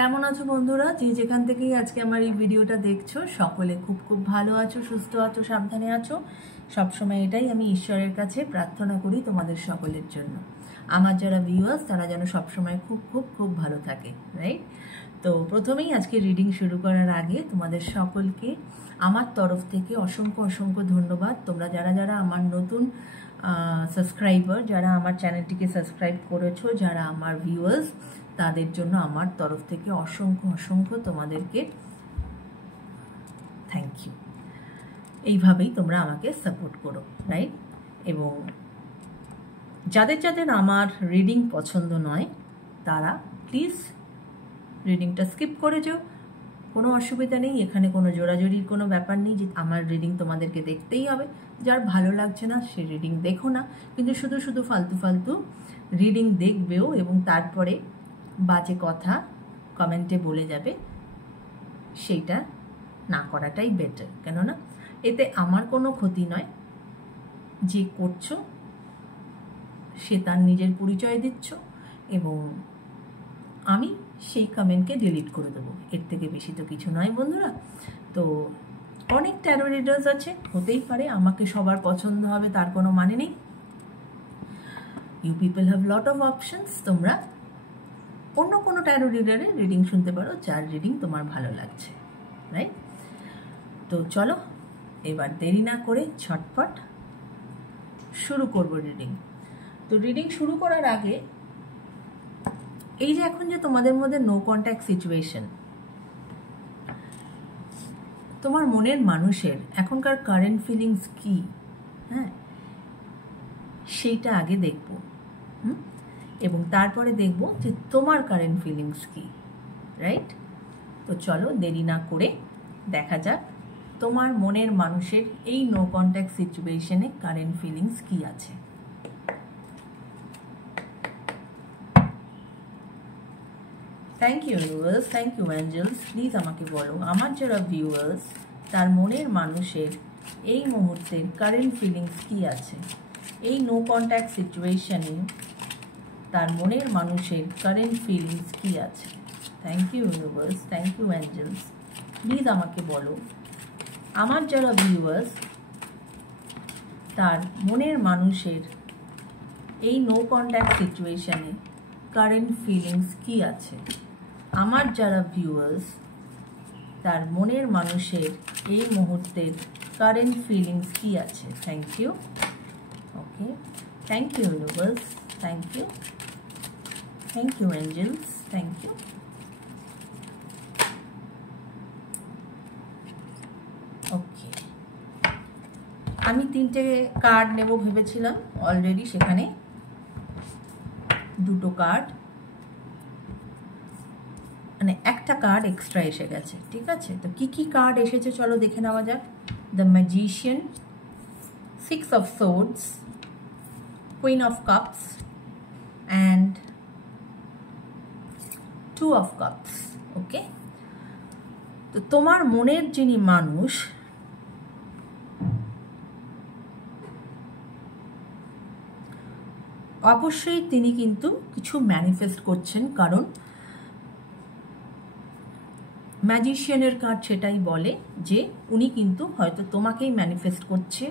কেমন আছো বন্ধুরা? যে যেখান থেকেই আজকে আমার এই ভিডিওটা দেখছো, সকলে খুব খুব ভালো আছো, সুস্থ আছো, সাবধানে আছো। সবসময় এটাই আমি ঈশ্বরের কাছে প্রার্থনা করি তোমাদের সকলের জন্য। আমার যারা ভিউয়ার্স তারা যেন সবসময় খুব খুব খুব ভালো থাকে, রাইট? তো প্রথমেই আজকে রিডিং শুরু করার আগে তোমাদের সকলকে আমার তরফ থেকে অসংখ্য অসংখ্য ধন্যবাদ। তোমরা যারা যারা আমার নতুন সাবস্ক্রাইবার, যারা আমার চ্যানেলটিকে সাবস্ক্রাইব করেছো, যারা আমার ভিউয়ার্স, তাদের জন্য আমার তরফ থেকে অসংখ্য অসংখ্য তোমাদেরকে থ্যাংক ইউ। এইভাবেই তোমরা আমাকে সাপোর্ট করো, রাইট? এবং যাদের যাদের আমার রিডিং পছন্দ নয় তারা প্লিজ রিডিংটা স্কিপ করে যাও, কোনো অসুবিধা নেই। এখানে কোনো জোরাজোরির কোনো ব্যাপার নেই যে আমার রিডিং তোমাদেরকে দেখতেই হবে। যার ভালো লাগছে না সে রিডিং দেখো না, কিন্তু শুধু শুধু ফালতু ফালতু রিডিং দেখবেও এবং তারপরে বাজে কথা কমেন্টে বলে যাবে, সেইটা না করাটাই বেটার। কেননা এতে আমার কোনো ক্ষতি নয়, যে করছো সে তার নিজের পরিচয় দিচ্ছ এবং আমি সেই কমেন্টকে ডিলিট করে দেবো। এর থেকে বেশি তো কিছু নয় বন্ধুরা। তো অনেক ট্যারো রিডার্স আছে, হতেই পারে আমাকে সবার পছন্দ হবে তার কোনো মানে নেই। You people have lot of options. তোমরা অন্য কোনো ট্যারো রিডারের রিডিং শুনতে পারো যার রিডিং তোমার ভালো লাগছে, রাইট? তো চলো এবার দেরি না করে ঝটপট শুরু করব রিডিং। তো রিডিং শুরু করার আগে এই যে এখন যে তোমাদের মধ্যে নো কন্ট্যাক্ট সিচুয়েশন, তোমার মনের মানুষের এখনকার কারেন্ট ফিলিংস কি, হ্যাঁ, সেইটা আগে দেখব। এবং তারপরে দেখব যে তোমার কারেন্ট ফিলিংস কি, রাইট? তো চলো দেরি না করে দেখা যাক তোমার মনের মানুষের এই নো কন্ট্যাক্ট সিচুয়েশনে কারেন্ট ফিলিংস কি আছে। Thank you viewers, thank you angels. Please আমাকে বলো আমার যারা ভিউয়ার্স তার মনের মানুষের এই মুহূর্তের কারেন্ট ফিলিংস কি আছে, এই নো কন্ট্যাক্ট সিচুয়েশনে তার মনের মানুষের কারেন্ট ফিলিংস কি আছে। Thank you viewers, thank you angels. Please আমাকে বলো আমার যারা ভিউয়ার্স তার মনের মানুষের এই নো কন্ট্যাক্ট সিচুয়েশনে কারেন্ট ফিলিংস কি আছে। আমার যারা ভিউয়ার্স তার মনের মানুষের এই মুহূর্তের কারেন্ট ফিলিংস কি আছে। Thank you. Okay, thank you viewers, thank you, thank you angels, thank you. Okay, আমি 3টে কার্ড নেব ভেবেছিলাম, অলরেডি সেখানে 2টো কার্ড, মানে একটা কার্ড এক্সট্রা এসে গেছে, ঠিক আছে? তো কি কি কার্ড এসেছে চলো দেখে নেওয়া যাক। The magician, 6 of swords, queen of cups and 2 of cups. Okay, তো তোমার মনের যিনি মানুষ অবশ্যই তিনি কিন্তু কিছু ম্যানিফেস্ট করছেন, কারণ ম্যাজিশিয়ানের কার্ড সেটাই বলে যে উনি কিন্তু হয়তো তোমাকেই ম্যানিফেস্ট করছে।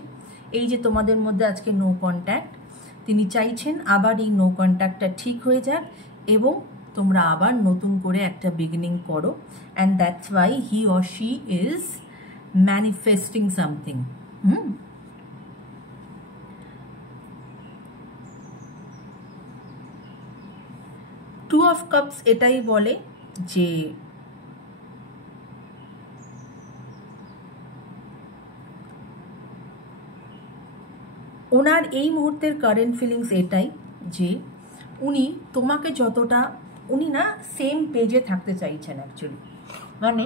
এই যে তোমাদের মধ্যে আজকে নো কন্ট্যাক্ট, তিনি চাইছেন আবার এই নো কন্ট্যাক্টটা ঠিক হয়ে যাক এবং তোমরা আবার নতুন করে একটা বিগিনিং করো। And that's why he or she is manifesting something. 2 of cups এটাই বলে যে ওনার এই মুহূর্তের কারেন্ট ফিলিংস এটাই যে উনি তোমাকে যতটা, উনি না সেম পেজে থাকতে চাইছেন অ্যাকচুয়ালি, মানে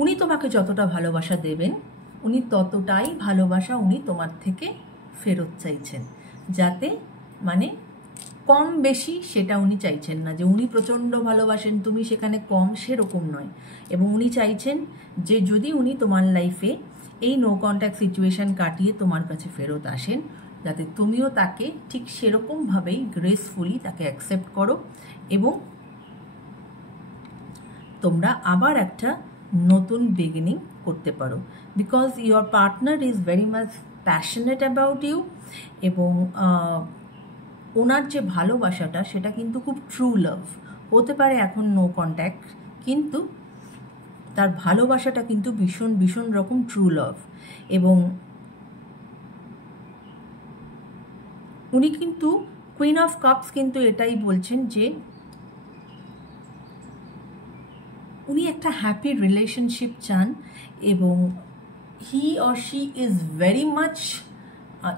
উনি তোমাকে যতটা ভালোবাসা দেবেন উনি ততটাই ভালোবাসা উনি তোমার থেকে ফেরত চাইছেন, যাতে মানে কম বেশি সেটা উনি চাইছেন না, যে উনি প্রচণ্ড ভালোবাসেন তুমি সেখানে কম, সেরকম নয়। এবং উনি চাইছেন যে যদি উনি তোমার লাইফে এই নো কন্ট্যাক্ট সিচুয়েশন কাটিয়ে তোমার কাছে ফেরত আসেন, যাতে তুমিও তাকে ঠিক সেরকমভাবেই গ্রেসফুলি তাকে অ্যাকসেপ্ট করো এবং তোমরা আবার একটা নতুন বিগিনিং করতে পারো, because your partner is very much passionate about you এবং ওনার যে ভালোবাসাটা সেটা কিন্তু খুব ট্রু লাভ হতে পারে। এখন নো কন্ট্যাক্ট, কিন্তু তার ভালোবাসাটা কিন্তু ভীষণ ভীষণ রকম ট্রু লাভ। এবং উনি কিন্তু কুইন অফ কাপস কিন্তু এটাই বলছেন যে উনি একটা হ্যাপি রিলেশনশিপ চান এবং he or she is very much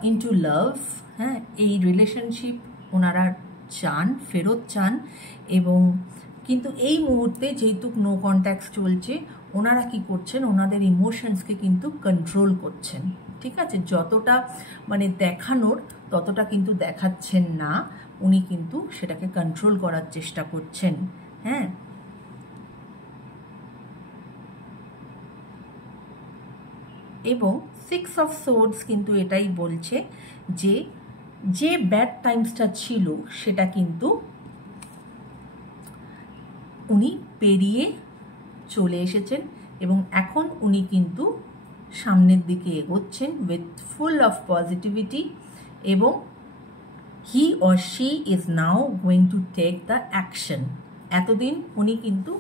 into love. হ্যাঁ, এই রিলেশনশিপ ওনারা চান, ফেরত চান। এবং কিন্তু এই মুহূর্তে যেহেতু নো কন্ট্যাক্ট চলছে, ওনারা কি করছেন, ওনাদের ইমোশনসকে কিন্তু কন্ট্রোল করছেন। ঠিক আছে, যতটা মানে দেখানোর ততটা কিন্তু দেখাচ্ছেন না, উনি কিন্তু সেটাকে কন্ট্রোল করার চেষ্টা করছেন। হ্যাঁ, এবং 6 অফ সোর্ডস কিন্তু এটাই বলছে যে যে ব্যাড টাইমসটা ছিল সেটা কিন্তু উনি পেরিয়ে চলে এসেছেন এবং এখন উনি কিন্তু সামনের দিকে এগোচ্ছেন উইথ ফুল অফ পজিটিভিটি এবং he or she is now going to take the action. এতদিন উনি কিন্তু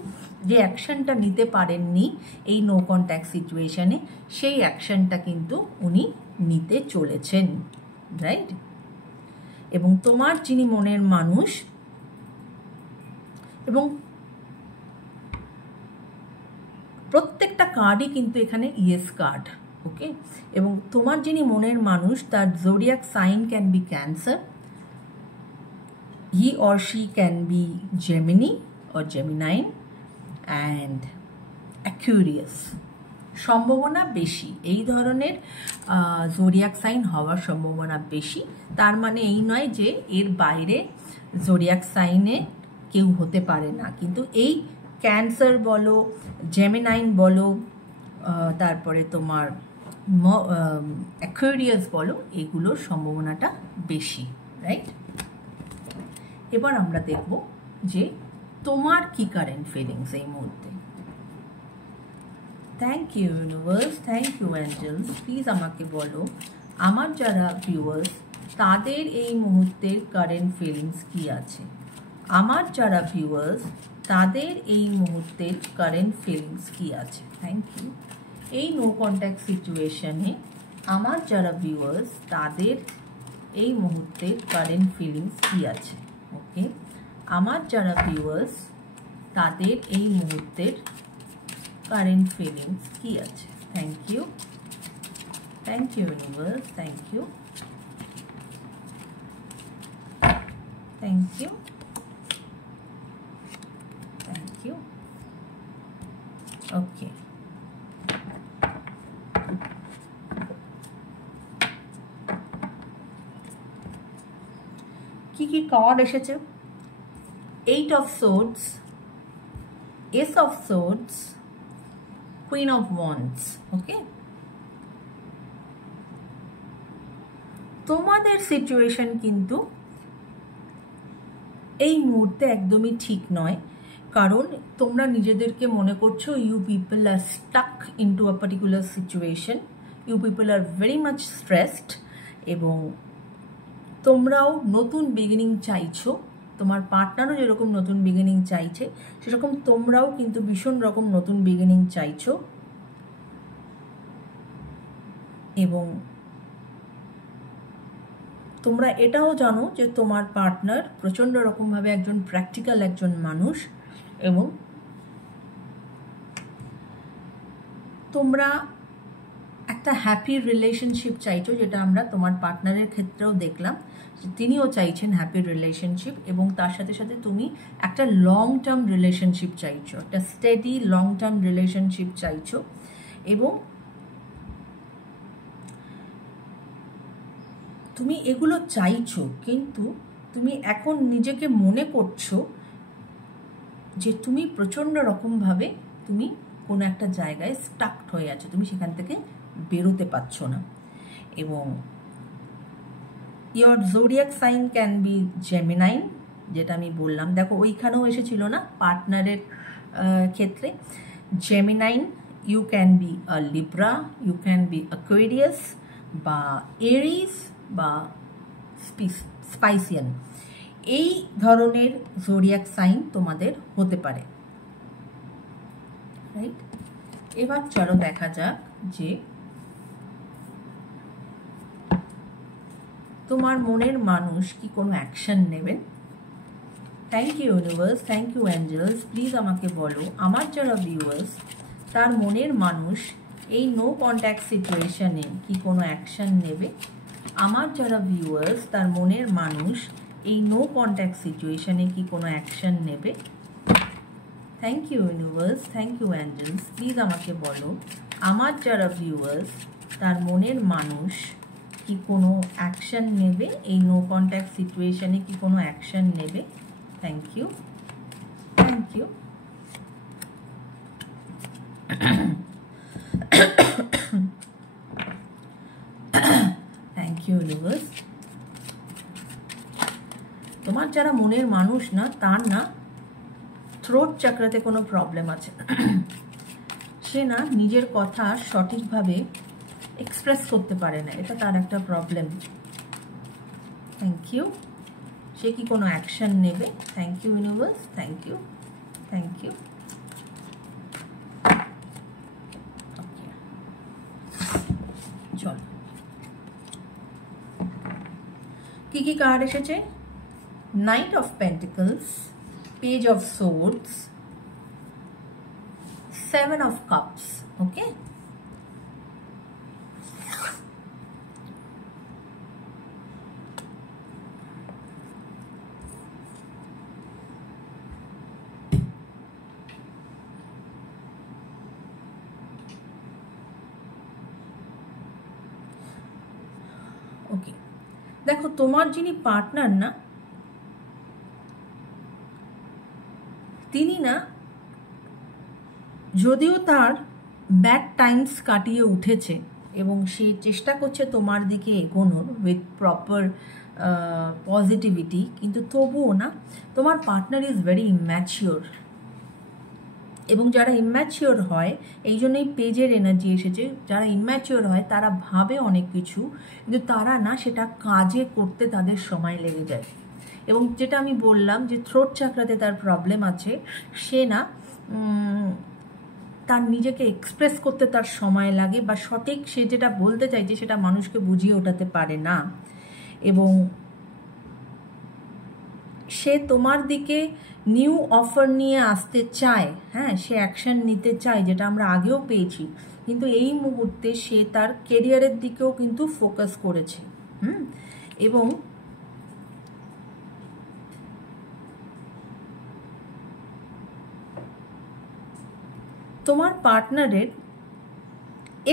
যে অ্যাকশনটা নিতে পারেননি এই নো কন্ট্যাক্ট সিচুয়েশনে, সেই অ্যাকশনটা কিন্তু উনি নিতে চলেছেন, রাইট? এবং তোমার যিনি মনের মানুষ, এবং প্রত্যেকটা কার্ডই কিন্তু এখানে ইয়েস কার্ড, ওকে? এবং তোমার যিনি মনের মানুষ তার zodiac sign can be cancer, he or she can be Gemini or Gemini and Aquarius। সম্ভাবনা বেশি এই ধরনের জোডিয়াক সাইন হওয়ার সম্ভাবনা বেশি। তার মানে এই নয় যে এর বাইরে জোডিয়াক সাইনে কেউ হতে পারে না, কিন্তু এই ক্যান্সার বলো, জেমিনাইন বলো, তারপরে তোমার অ্যাকুয়ারিয়াস বলো, এগুলোর সম্ভাবনাটা বেশি, রাইট? এবার আমরা দেখব যে তোমার কি কারেন্ট ফিলিংস এই মুহূর্তে। Thank you universe, thank you angels. Please আমাকে বলো আমার যারা ভিউয়ার্স তাদের এই মুহূর্তের কারেন্ট ফিলিংস কি আছে। আমার যারা ভিউয়ার্স তাদের এই মুহূর্তের কারেন্ট ফিলিংস কি আছে। Thank you. এই নো কন্ট্যাক্ট সিচুয়েশনে আমার যারা ভিউয়ার্স তাদের এই মুহূর্তের কারেন্ট ফিলিংস কি আছে। ওকে, আমার যারা ভিউয়ার্স তাদের এই মুহূর্তের কারেন্ট ফিলিংস কি আছে। Thank you, thank you universe, thank you, thank you, thank you. Okay, কি কি কার্ড এসেছে? 8 of swords, ace of swords, queen of wands. Okay, তোমাদের সিচুয়েশন কিন্তু এই মুহূর্তে একদমই ঠিক নয়, কারণ তোমরা নিজেদেরকে মনে করছো you people are stuck into a particular situation, you people are very much stressed এবং তোমরাও নতুন বিগিনিং চাইছো। তোমার পার্টনারও যেরকম নতুন বিগিনিং চাইছে সেরকম তোমরাও কিন্তু ভীষণ রকম নতুন বিগিনিং চাইছো। এবং তোমরা এটাও জানো যে তোমার পার্টনার প্রচণ্ড রকমভাবে একজন প্র্যাকটিক্যাল একজন মানুষ এবং তোমরা একটা হ্যাপি রিলেশনশিপ চাইছো, যেটা আমরা তোমার পার্টনারের ক্ষেত্রেও দেখলাম, তিনিও চাইছেন হ্যাপি রিলেশনশিপ এবং তার সাথে সাথে তুমি একটা লং টার্ম রিলেশনশিপ চাইছো, একটা স্টেডি লং টার্ম রিলেশনশিপ চাইছো। এবং তুমি এগুলো চাইছো, কিন্তু তুমি এখন নিজেকে মনে করছো যে তুমি প্রচণ্ড রকমভাবে তুমি কোনো একটা জায়গায় স্টাকড হয়ে আছো, তুমি সেখান থেকে বেরোতে পারছো না। এবং your zodiac sign can be Gemini, যেটা আমি বললাম। দেখো ওইখানেও এসেছিল না পার্টনারের ক্ষেত্রে, Gemini. You can be a Libra, you can be Aquarius বা এরিস বা স্পাইসিয়ান, এই ধরনের জোডিয়াক সাইন তোমাদের হতে পারে, রাইট? এবার চলো দেখা যাক যে তোমার মনের মানুষ কি কোনো অ্যাকশন নেবেন। Thank you universe, thank you angels. Please আমাকে বলো আমার যারা ভিউয়ার্স, তার মনের মানুষ এই নো কন্ট্যাক্ট সিচুয়েশনে কি কোনো অ্যাকশন নেবে। আমার যারা ভিউয়ার্স, তার মনের মানুষ এই নো কন্ট্যাক্ট সিচুয়েশনে কি কোনো অ্যাকশন নেবে। Thank you universe, thank you angels. Please আমাকে বলো আমার যারা ভিউয়ার্স, তার মনের মানুষ কি কোনো অ্যাকশন নেবে, এই নো কন্ট্যাক্ট সিচুয়েশনে কি কোনো অ্যাকশন নেবে। Thank you, thank you. Thank you universe. তোমার যারা মনের মানুষ না, তার না থ্রোট চাকরাতে কোনো প্রবলেম আছে। সে না নিজের কথা সঠিকভাবে এক্সপ্রেস করতে পারে না, এটা তার একটা প্রবলেম। Thank you. সে কি কোনো অ্যাকশন নেবে। Thank you universe, thank you, thank you. চল, কি কি কার্ড এসেছে। Knight of pentacles, page of swords, seven of cups. Okay, okay. দেখো তোমার যিনি পার্টনার না, তিনি না যদিও তার ব্যাড টাইমস কাটিয়ে উঠেছে এবং সে চেষ্টা করছে তোমার দিকে এগোনোর উইথ প্রপার পজিটিভিটি, কিন্তু তবুও না তোমার পার্টনার ইজ ভেরি ইম্যাচিওর। এবং যারা ইম্যাচিওর হয়, এই জন্যই পেজের এনার্জি এসেছে, যারা ইম্যাচিওর হয় তারা ভাবে অনেক কিছু, কিন্তু তারা না সেটা কাজে করতে তাদের সময় লেগে যায়। এবং যেটা আমি বললাম যে থ্রোট চাকরাতে তার প্রবলেম আছে, সে না তার নিজেকে এক্সপ্রেস করতে তার সময় লাগে, বা সঠিক সে যেটা বলতে চাইছে সেটা মানুষকে বুঝিয়ে ওঠাতে পারে না। এবং সে তোমার দিকে নিউ অফার নিয়ে আসতে চায়, হ্যাঁ, সে অ্যাকশন নিতে চায়, যেটা আমরা আগেও পেয়েছি, কিন্তু এই মুহূর্তে সে তার কেরিয়ারের দিকেও কিন্তু ফোকাস করেছে। এবং তোমার পার্টনারের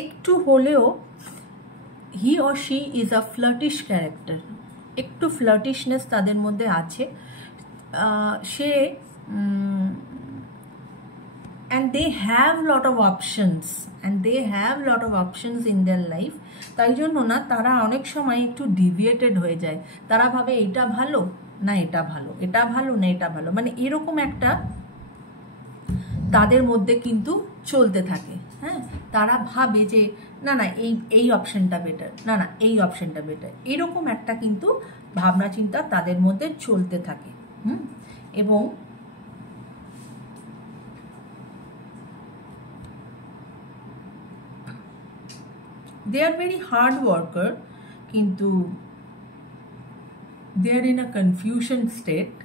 একটু হলেও he or she is a flirtish character, একটু ফ্লার্টিশনেস তাদের মধ্যে আছে। সে and they have lot of options in their life, তাই জন্য না তারা অনেক সময় একটু ডিভিয়েটেড হয়ে যায়। তারা ভাবে এটা ভালো না এটা ভালো, এটা ভালো না এটা ভালো, মানে এরকম একটা তাদের মধ্যে কিন্তু চলতে থাকে। হ্যাঁ, তারা ভাবে যে না না এই অপশনটা বেটার, না না এই অপশনটা বেটার, এরকম একটা কিন্তু ভাবনা চিন্তা তাদের মধ্যে চলতে থাকে। এবং they are very hard worker, কিন্তু they are in a confusion state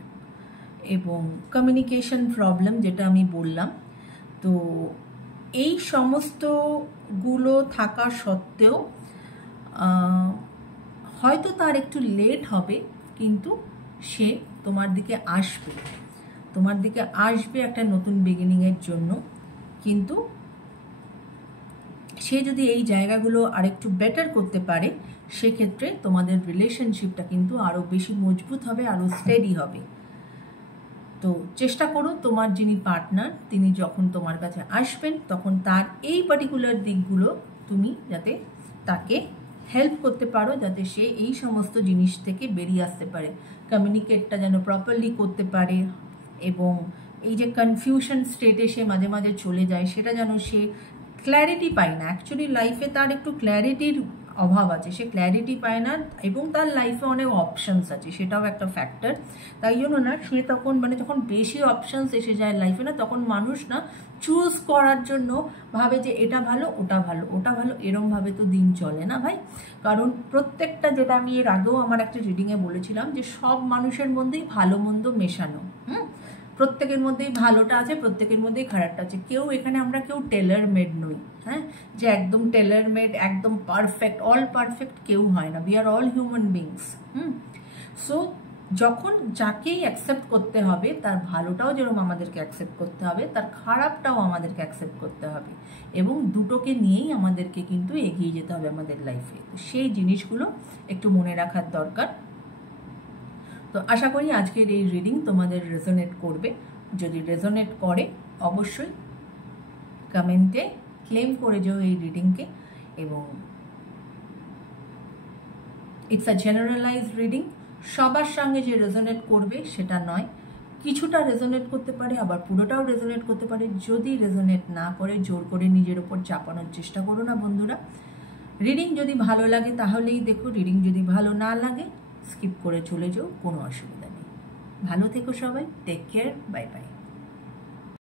এবং কমিউনিকেশন প্রবলেম, যেটা আমি বললাম। তো এই সমস্তগুলো থাকা সত্ত্বেও হয়তো তার একটু লেট হবে, কিন্তু সে তোমার দিকে আসবে একটা নতুন বিগিনিংয়ের জন্য। কিন্তু সে যদি এই জায়গাগুলো আরেকটু বেটার করতে পারে, সেক্ষেত্রে তোমাদের রিলেশনশিপটা কিন্তু আরও বেশি মজবুত হবে, আরও স্টেডি হবে। তো চেষ্টা করো তোমার যিনি পার্টনার, তিনি যখন তোমার কাছে আসবেন তখন তার এই পার্টিকুলার দিকগুলো তুমি যাতে তাকে হেল্প করতে পারো যাতে সে এই সমস্ত জিনিস থেকে বেরিয়ে আসতে পারে, কমিউনিকেটটা যেন প্রপারলি করতে পারে, এবং এই যে কনফিউশন স্টেটে সে মাঝে মাঝে চলে যায় সেটা যেন সে ক্ল্যারিটি পায় না। অ্যাকচুয়ালি লাইফে তার একটু ক্ল্যারিটির অভাব আছে, সে ক্ল্যারিটি পায় না, এবং তার লাইফে অনেক অপশনস আছে, সেটাও একটা ফ্যাক্টর। তাই জন্য না সে তখন মানে যখন বেশি অপশনস এসে যায় লাইফে না, তখন মানুষ না চুজ করার জন্য ভাবে যে এটা ভালো ওটা ভালো ওটা ভালো, এরমভাবে তো দিন চলে না ভাই। কারণ প্রত্যেকটা, যেটা আমি এর আগেও আমার একটা রিডিংয়ে বলেছিলাম, যে সব মানুষের মধ্যেই ভালো মন্দ মেশানো। প্রত্যেকের মধ্যেই ভালোটা আছে, প্রত্যেকের মধ্যেই খারাপটা আছে। আমরা কেউ টেলার মেড নই, হ্যাঁ, যে একদম টেলার মেড একদম পারফেক্ট, অল পারফেক্ট কেউ হয় না। We are all human beings. So যখন যাকেই অ্যাকসেপ্ট করতে হবে, তার ভালোটাও যেরকম আমাদেরকে অ্যাকসেপ্ট করতে হবে, তার খারাপটাও আমাদেরকে অ্যাকসেপ্ট করতে হবে, এবং দুটোকে নিয়েই আমাদেরকে কিন্তু এগিয়ে যেতে হবে আমাদের লাইফে। তো সেই জিনিসগুলো একটু মনে রাখার দরকার। তো আশা করি আজকের এই রিডিং তোমাদের রেজোনেট করবে। যদি রেজোনেট করে অবশ্যই কমেন্টে ক্লেম করে যাও এই রিডিংকে। এবং ইটস আ জেনারেলাইজ রিডিং, সবার সঙ্গে যে রেজোনেট করবে সেটা নয়, কিছুটা রেজোনেট করতে পারে, আবার পুরোটাও রেজোনেট করতে পারে। যদি রেজোনেট না করে জোর করে নিজের ওপর চাপানোর চেষ্টা করো না বন্ধুরা। রিডিং যদি ভালো লাগে তাহলেই দেখো, রিডিং যদি ভালো না লাগে স্কিপ করে চলে যাও, কোনো অসুবিধা নেই। ভালো থেকো সবাই, টেক কেয়ার, বাই বাই।